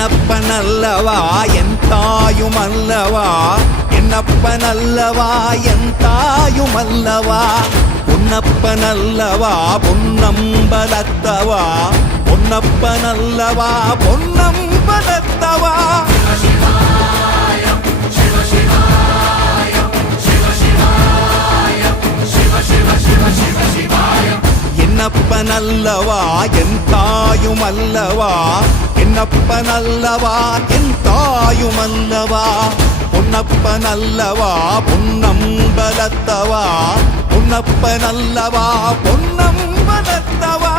என்னப்பனல்லவா என் தாயுமல்லவா, என்னப்பனல்லவா என் தாயுமல்லவா, பொன்னப்பனல்லவா பொன்னம்பலத்தவா, பொன்னப்பனல்லவா பொன்னம்பலத்தவா. என்னப்பனல்லவா என் தாயுமல்லவா, என்னப்பனல்லவா என் தாயுமல்லவா, பொன்னப்பனல்லவா பொன்னம்பலத்தவா, பொன்னப்பனல்லவா பொன்னம்பலத்தவா.